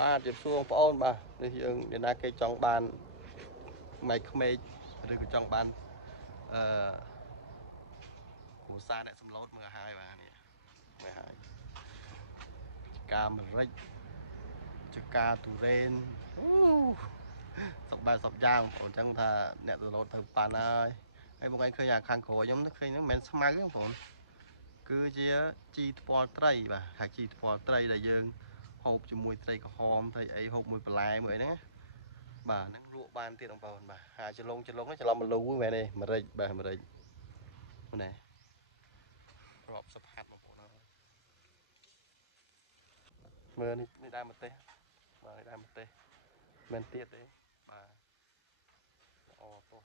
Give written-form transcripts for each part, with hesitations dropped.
បាទជម្រាបសួរបងប្អូនបាទនេះយើងអ្នកណាគេចង់បានម៉ៃក្មេកឬក៏ចង់បានគ្រួសារអ្នកសំឡូតមើលឲ្យហើយបាទនេះមើលហើយកាមរិចចកាទូរ៉េនសុកបែបសុកយ៉ាងបងប្អូនអញ្ចឹងថាអ្នកសំឡូតទៅប៉ាន់ហើយបងឯងឃើញអាខាងក្រោយខ្ញុំឃើញហ្នឹងមិនមែនស្មៅទេបងប្អូនគឺជាជីថ្ពាល់ត្រីបាទថាជីថ្ពាល់ត្រីដែលយើងហូបជាមួយត្រីក្រហមត្រីអីហូបមួយបន្លែមួយអីហ្នឹងបាទហ្នឹងលក់បានទៀតបងប្អូនបាទហើយច្រឡុងនេះច្រឡំមលូមែនទេម្រេចបាទម្រេចនេះរាប់សផាត់បងប្អូនមើលនេះដើមម្ទេសបាទនេះដើមម្ទេសមិនទៀតទេបាទល្អទោះ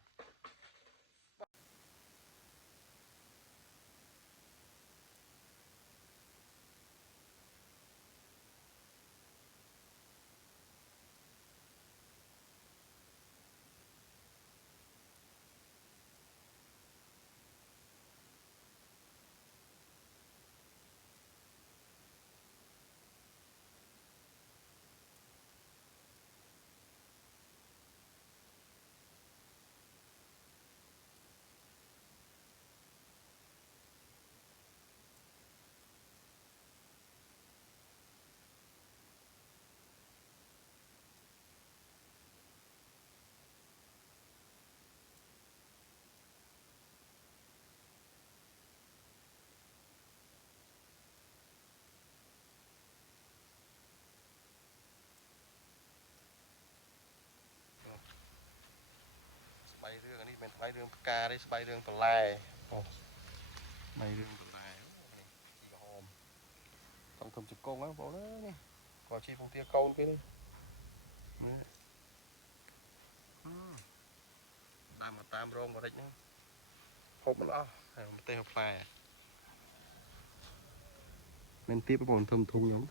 ស្បៃរឿងនេះមិនស្បៃរឿងផ្កាទេស្បៃរឿងបន្លែអូស្បៃរឿងបន្លែនេះជីក្រហមต้องធ្វើជង្គង់ហ្នឹងបងប្អូននេះគាត់ជិះពងទាកូនគេនេះដើមមកតាមរងបរិចហ្នឹងហូបមិនអស់ហើយម្ទេសហូបផ្លែមិនទៀតបងប្អូនធំខ្ញុំ